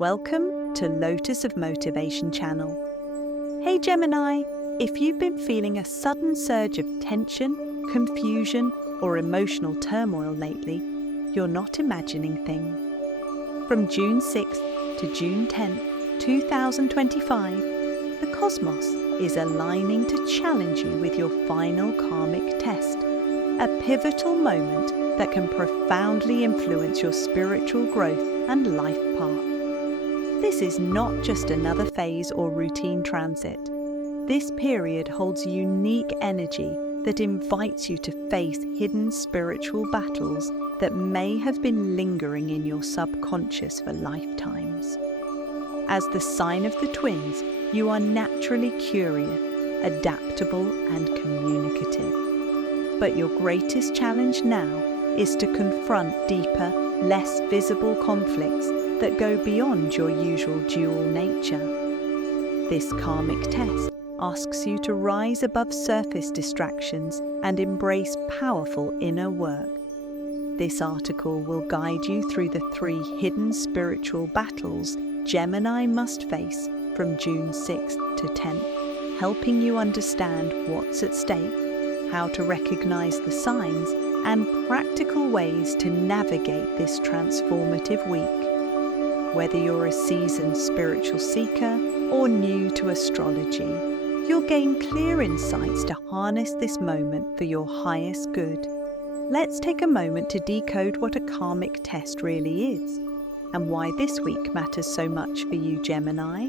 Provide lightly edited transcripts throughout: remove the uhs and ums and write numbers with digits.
Welcome to Lotus of Motivation channel. Hey Gemini, if you've been feeling a sudden surge of tension, confusion, or emotional turmoil lately, you're not imagining things. From June 6th to June 10th, 2025, the cosmos is aligning to challenge you with your final karmic test, a pivotal moment that can profoundly influence your spiritual growth and life path. This is not just another phase or routine transit. This period holds unique energy that invites you to face hidden spiritual battles that may have been lingering in your subconscious for lifetimes. As the sign of the twins, you are naturally curious, adaptable, and communicative. But your greatest challenge now is to confront deeper, less visible conflicts that go beyond your usual dual nature. This karmic test asks you to rise above surface distractions and embrace powerful inner work. This article will guide you through the 3 hidden spiritual battles Gemini must face from June 6th to 10th, helping you understand what's at stake, how to recognize the signs, and practical ways to navigate this transformative week. Whether you're a seasoned spiritual seeker or new to astrology, you'll gain clear insights to harness this moment for your highest good. Let's take a moment to decode what a karmic test really is, and why this week matters so much for you, Gemini.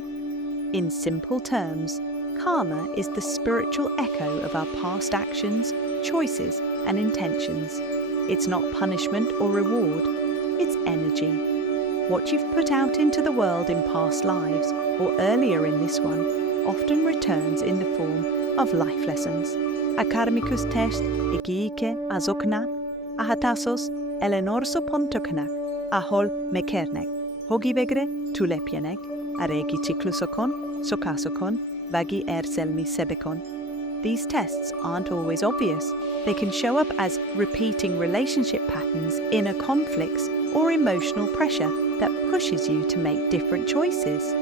In simple terms, karma is the spiritual echo of our past actions, choices, and intentions. It's not punishment or reward, it's energy. What you've put out into the world in past lives, or earlier in this one, often returns in the form of life lessons. A karmicus test egiike azoknak, ahatasos elenorso pontoknak, ahol mekernek, hogibegre tulepienek, aregi ciklusokon, sokasokon, vagi erselmi sebekon. These tests aren't always obvious. They can show up as repeating relationship patterns, inner conflicts, or emotional pressure that pushes you to make different choices.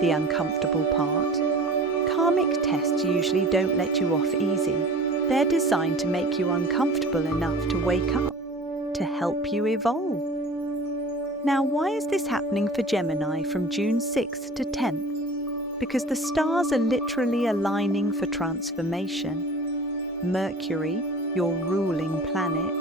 The uncomfortable part? Karmic tests usually don't let you off easy. They're designed to make you uncomfortable enough to wake up, to help you evolve. Now, why is this happening for Gemini from June 6th to 10th? Because the stars are literally aligning for transformation. Mercury, your ruling planet,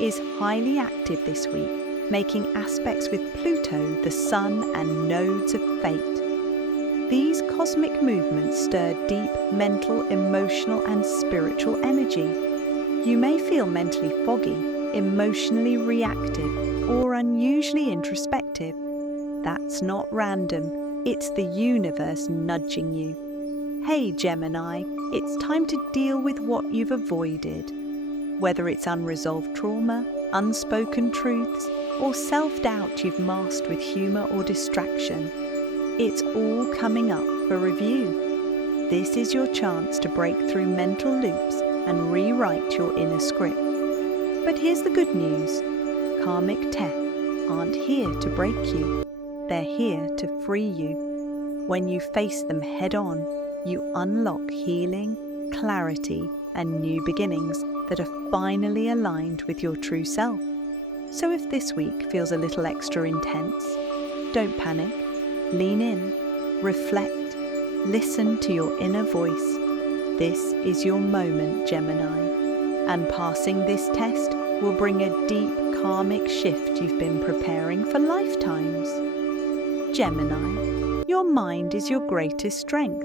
is highly active this week, making aspects with Pluto, the Sun, and nodes of fate. These cosmic movements stir deep mental, emotional, and spiritual energy. You may feel mentally foggy, emotionally reactive, or unusually introspective. That's not random, it's the universe nudging you. Hey Gemini, it's time to deal with what you've avoided. Whether it's unresolved trauma, unspoken truths, or self-doubt you've masked with humor or distraction, it's all coming up for review. This is your chance to break through mental loops and rewrite your inner script. But here's the good news. Karmic tests aren't here to break you. They're here to free you. When you face them head-on, you unlock healing, clarity, and new beginnings that are finally aligned with your true self. So if this week feels a little extra intense, don't panic. Lean in, reflect, listen to your inner voice. This is your moment, Gemini. And passing this test will bring a deep karmic shift you've been preparing for lifetimes. Gemini, your mind is your greatest strength,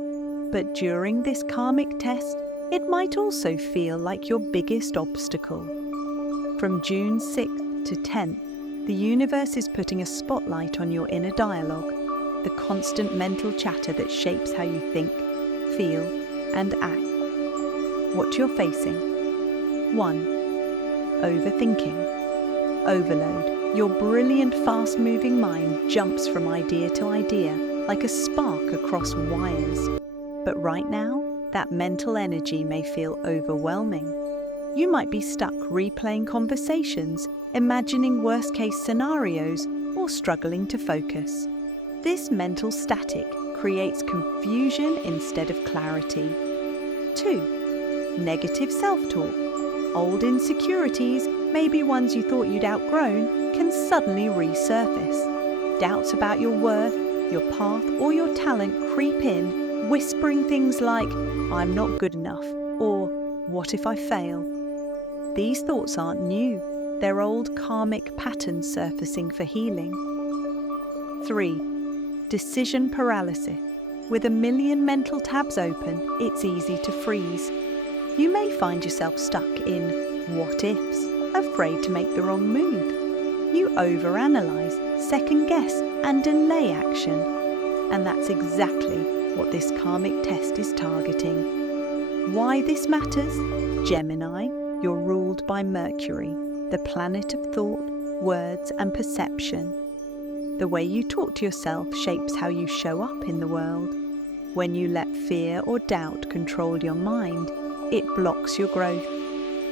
but during this karmic test, it might also feel like your biggest obstacle. From June 6th to 10th, the universe is putting a spotlight on your inner dialogue, the constant mental chatter that shapes how you think, feel, and act. What you're facing. 1. Overthinking. Overload. Your brilliant, fast-moving mind jumps from idea to idea, like a spark across wires. But right now, that mental energy may feel overwhelming. You might be stuck replaying conversations, imagining worst-case scenarios, or struggling to focus. This mental static creates confusion instead of clarity. 2. Negative self-talk. Old insecurities, maybe ones you thought you'd outgrown, can suddenly resurface. Doubts about your worth, your path, or your talent creep in, whispering things like, "I'm not good enough," or "What if I fail?" These thoughts aren't new. They're old karmic patterns surfacing for healing. 3. Decision paralysis. With a million mental tabs open, it's easy to freeze. You may find yourself stuck in what ifs, afraid to make the wrong move. You overanalyze, second guess, and delay action. And that's exactly what this karmic test is targeting. Why this matters? Gemini, you're ruled by Mercury, the planet of thought, words, and perception. The way you talk to yourself shapes how you show up in the world. When you let fear or doubt control your mind, it blocks your growth.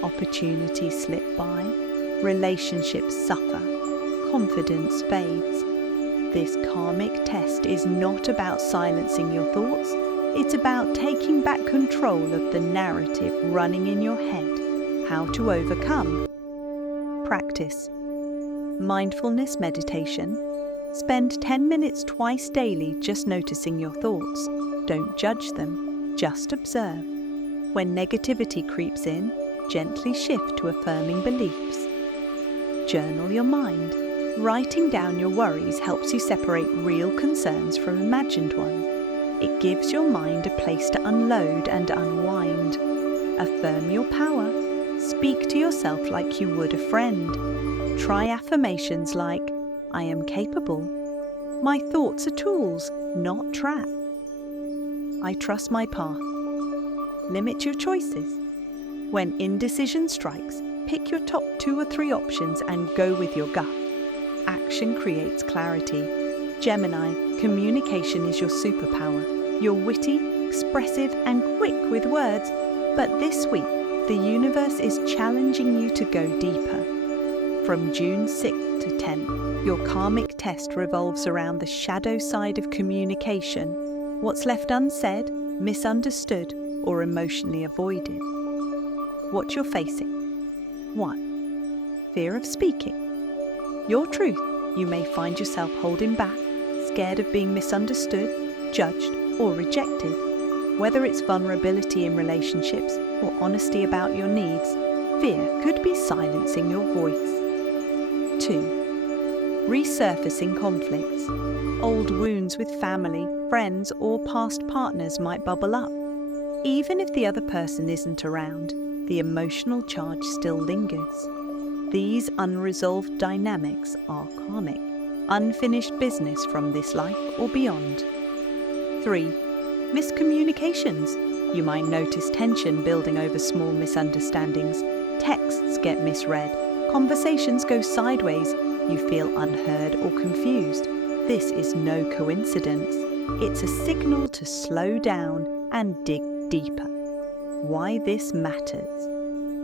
Opportunities slip by, relationships suffer, confidence fades. This karmic test is not about silencing your thoughts, it's about taking back control of the narrative running in your head. How to overcome. Practice. Mindfulness meditation. Spend 10 minutes twice daily just noticing your thoughts. Don't judge them, just observe. When negativity creeps in, gently shift to affirming beliefs. Journal your mind. Writing down your worries helps you separate real concerns from imagined ones. It gives your mind a place to unload and unwind. Affirm your power. Speak to yourself like you would a friend. Try affirmations like, "I am capable." "My thoughts are tools, not traps." "I trust my path." Limit your choices. When indecision strikes, pick your top 2 or 3 options and go with your gut. Action creates clarity. Gemini, communication is your superpower. You're witty, expressive, and quick with words. But this week, the universe is challenging you to go deeper. From June 6th to 10th, your karmic test revolves around the shadow side of communication, what's left unsaid, misunderstood, or emotionally avoided. What you're facing. 1. Fear of speaking. Your truth. You may find yourself holding back, scared of being misunderstood, judged, or rejected. Whether it's vulnerability in relationships or honesty about your needs, fear could be silencing your voice. 2. Resurfacing conflicts. Old wounds with family, friends, or past partners might bubble up. Even if the other person isn't around, the emotional charge still lingers. These unresolved dynamics are karmic, unfinished business from this life or beyond. 3. Miscommunications. You might notice tension building over small misunderstandings. Texts get misread. Conversations go sideways. You feel unheard or confused. This is no coincidence. It's a signal to slow down and dig deeper. Why this matters.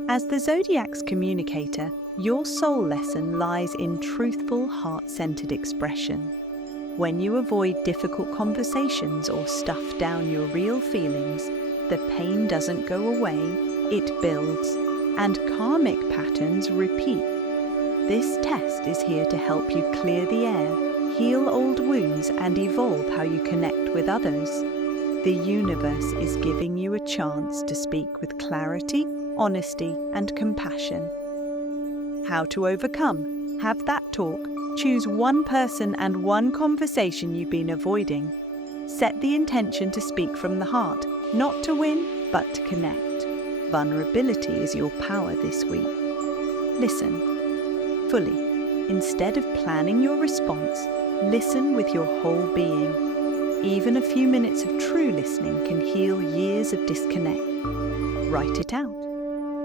As the Zodiac's communicator, your soul lesson lies in truthful, heart-centered expression. When you avoid difficult conversations or stuff down your real feelings, the pain doesn't go away, it builds, and karmic patterns repeat. This test is here to help you clear the air, heal old wounds, and evolve how you connect with others. The universe is giving you a chance to speak with clarity, honesty, and compassion. How to overcome. Have that talk. Choose one person and one conversation you've been avoiding. Set the intention to speak from the heart, not to win, but to connect. Vulnerability is your power this week. Listen fully. Instead of planning your response, listen with your whole being. Even a few minutes of true listening can heal years of disconnect. Write it out.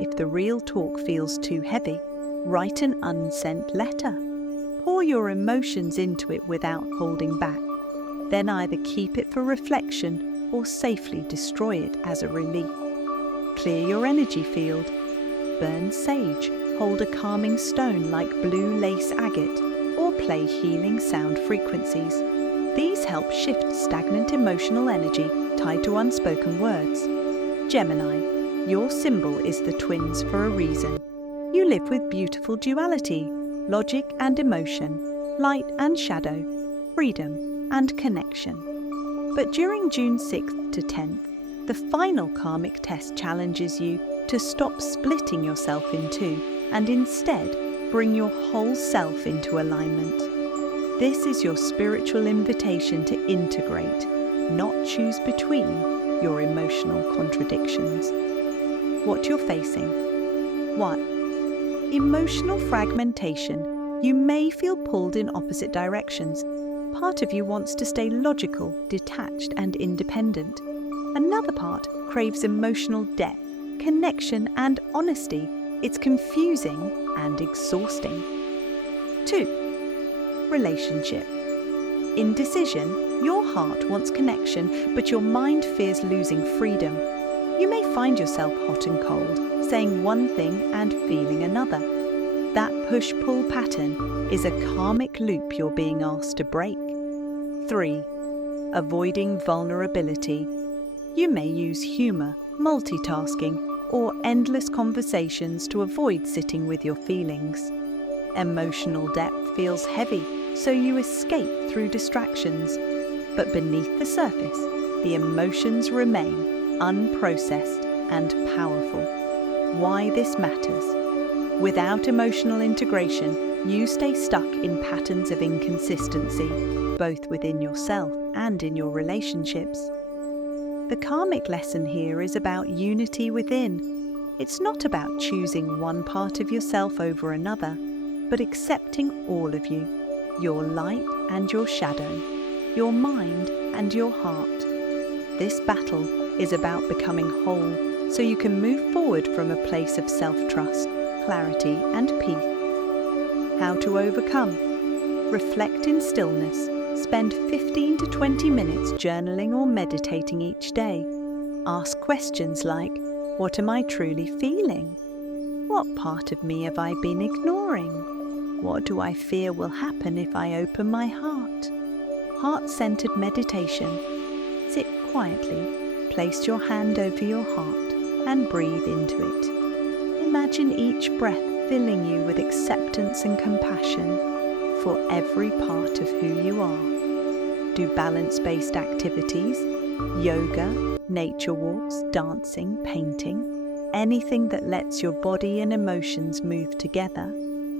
If the real talk feels too heavy, write an unsent letter. Pour your emotions into it without holding back. Then either keep it for reflection or safely destroy it as a relief. Clear your energy field. Burn sage, hold a calming stone like blue lace agate, or play healing sound frequencies. These help shift stagnant emotional energy tied to unspoken words. Gemini, your symbol is the twins for a reason. You live with beautiful duality, logic and emotion, light and shadow, freedom and connection. But during June 6th to 10th, the final karmic test challenges you to stop splitting yourself in two and instead bring your whole self into alignment. This is your spiritual invitation to integrate, not choose between your emotional contradictions. What you're facing. 1. Emotional fragmentation. You may feel pulled in opposite directions. Part of you wants to stay logical, detached, and independent. Another part craves emotional depth, connection, and honesty. It's confusing and exhausting. 2. Relationship. Indecision. Your heart wants connection, but your mind fears losing freedom. You may find yourself hot and cold, saying one thing and feeling another. That push-pull pattern is a karmic loop you're being asked to break. 3. Avoiding vulnerability. You may use humor, multitasking, or endless conversations to avoid sitting with your feelings. Emotional depth feels heavy, so you escape through distractions. But beneath the surface, the emotions remain unprocessed and powerful. Why this matters? Without emotional integration, you stay stuck in patterns of inconsistency, both within yourself and in your relationships. The karmic lesson here is about unity within. It's not about choosing one part of yourself over another, but accepting all of you, your light and your shadow, your mind and your heart. This battle is about becoming whole so you can move forward from a place of self-trust, clarity and peace. How to overcome? Reflect in stillness. Spend 15 to 20 minutes journaling or meditating each day. Ask questions like, what am I truly feeling? What part of me have I been ignoring? What do I fear will happen if I open my heart? Heart-centered meditation. Sit quietly, place your hand over your heart and breathe into it. Imagine each breath filling you with acceptance and compassion for every part of who you are. Do balance-based activities, yoga, nature walks, dancing, painting, anything that lets your body and emotions move together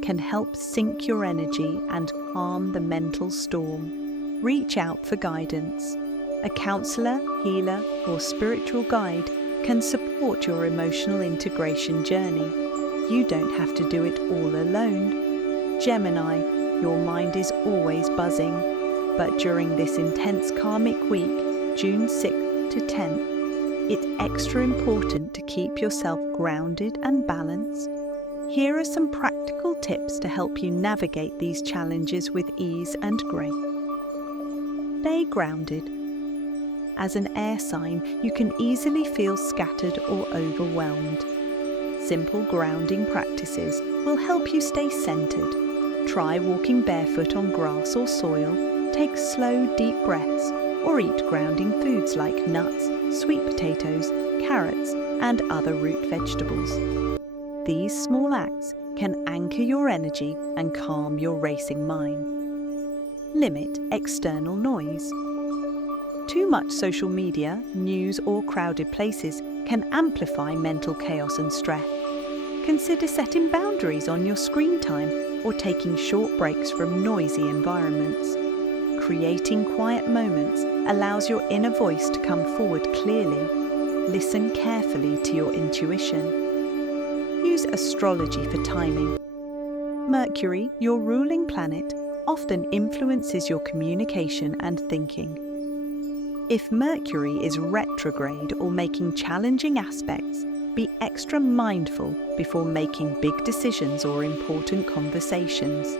can help sync your energy and calm the mental storm. Reach out for guidance. A counselor, healer, or spiritual guide can support your emotional integration journey. You don't have to do it all alone. Gemini, your mind is always buzzing, but during this intense karmic week, June 6th to 10th, it's extra important to keep yourself grounded and balanced. Here are some practical tips to help you navigate these challenges with ease and grace. Stay grounded. As an air sign, you can easily feel scattered or overwhelmed. Simple grounding practices will help you stay centered. Try walking barefoot on grass or soil, take slow, deep breaths, or eat grounding foods like nuts, sweet potatoes, carrots, and other root vegetables. These small acts can anchor your energy and calm your racing mind. Limit external noise. Too much social media, news, or crowded places can amplify mental chaos and stress. Consider setting boundaries on your screen time or taking short breaks from noisy environments. Creating quiet moments allows your inner voice to come forward clearly. Listen carefully to your intuition. Use astrology for timing. Mercury, your ruling planet, often influences your communication and thinking. If Mercury is retrograde or making challenging aspects, be extra mindful before making big decisions or important conversations.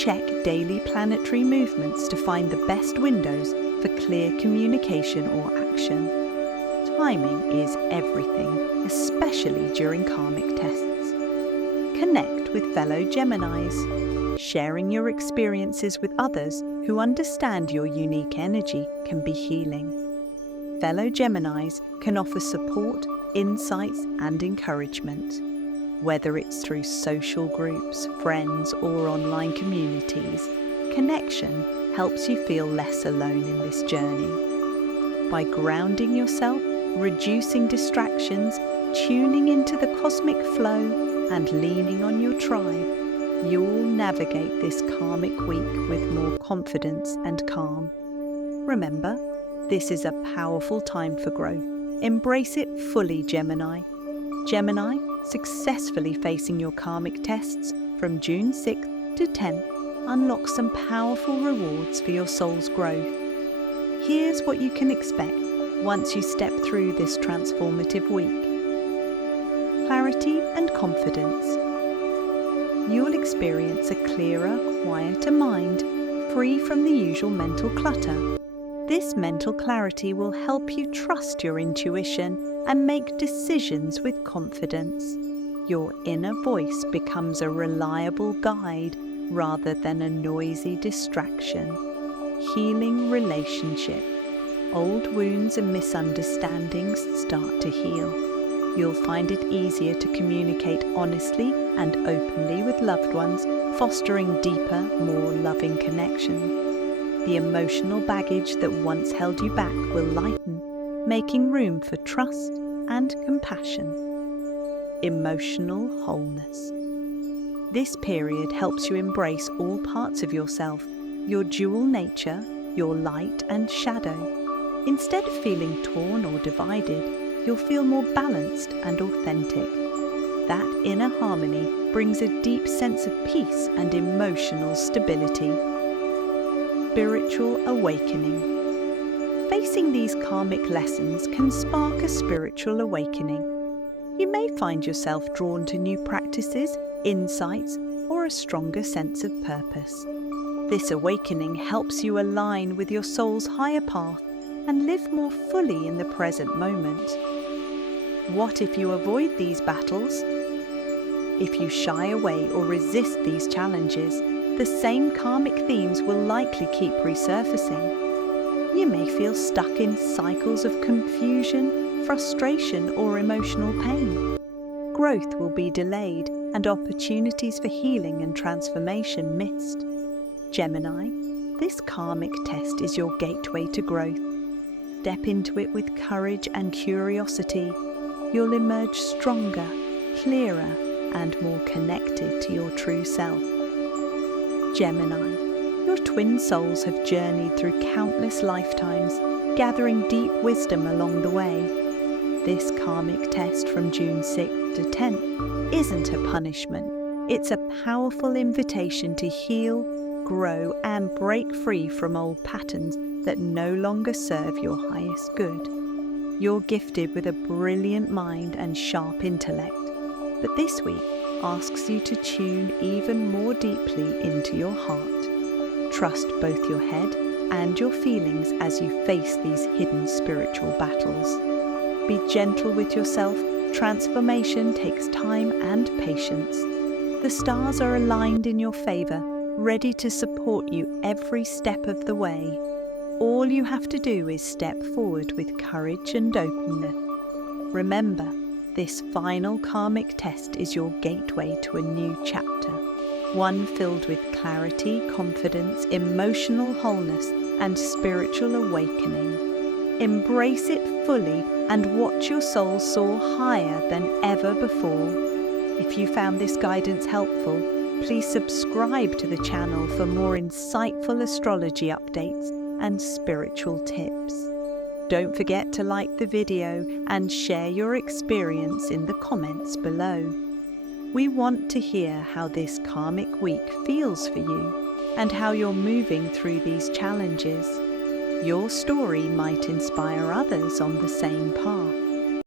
Check daily planetary movements to find the best windows for clear communication or action. Timing is everything, especially during karmic tests. Connect with fellow Geminis. Sharing your experiences with others who understand your unique energy can be healing. Fellow Geminis can offer support, insights, and encouragement. Whether it's through social groups, friends, or online communities, connection helps you feel less alone in this journey. By grounding yourself, reducing distractions, tuning into the cosmic flow, and leaning on your tribe, you'll navigate this karmic week with more confidence and calm. Remember, this is a powerful time for growth. Embrace it fully, Gemini. Gemini, successfully facing your karmic tests from June 6th to 10th unlocks some powerful rewards for your soul's growth. Here's what you can expect once you step through this transformative week. Clarity and confidence. You'll experience a clearer, quieter mind, free from the usual mental clutter. This mental clarity will help you trust your intuition and make decisions with confidence. Your inner voice becomes a reliable guide rather than a noisy distraction. Healing relationship. Old wounds and misunderstandings start to heal. You'll find it easier to communicate honestly and openly with loved ones, fostering deeper, more loving connection. The emotional baggage that once held you back will lighten, making room for trust and compassion. Emotional wholeness. This period helps you embrace all parts of yourself, your dual nature, your light and shadow. Instead of feeling torn or divided, you'll feel more balanced and authentic. That inner harmony brings a deep sense of peace and emotional stability. Spiritual awakening. Facing these karmic lessons can spark a spiritual awakening. You may find yourself drawn to new practices, insights, or a stronger sense of purpose. This awakening helps you align with your soul's higher path and live more fully in the present moment. What if you avoid these battles? If you shy away or resist these challenges, the same karmic themes will likely keep resurfacing. You may feel stuck in cycles of confusion, frustration, or emotional pain. Growth will be delayed and opportunities for healing and transformation missed. Gemini, this karmic test is your gateway to growth. Step into it with courage and curiosity. You'll emerge stronger, clearer, and more connected to your true self. Gemini, your twin souls have journeyed through countless lifetimes, gathering deep wisdom along the way. This karmic test from June 6th to 10th isn't a punishment. It's a powerful invitation to heal, grow, and break free from old patterns that no longer serve your highest good. You're gifted with a brilliant mind and sharp intellect, but this week asks you to tune even more deeply into your heart. Trust both your head and your feelings as you face these hidden spiritual battles. Be gentle with yourself. Transformation takes time and patience. The stars are aligned in your favor, ready to support you every step of the way. All you have to do is step forward with courage and openness. Remember, this final karmic test is your gateway to a new chapter, one filled with clarity, confidence, emotional wholeness, and spiritual awakening. Embrace it fully and watch your soul soar higher than ever before. If you found this guidance helpful, please subscribe to the channel for more insightful astrology updates and spiritual tips. Don't forget to like the video and share your experience in the comments below. We want to hear how this karmic week feels for you and how you're moving through these challenges. Your story might inspire others on the same path.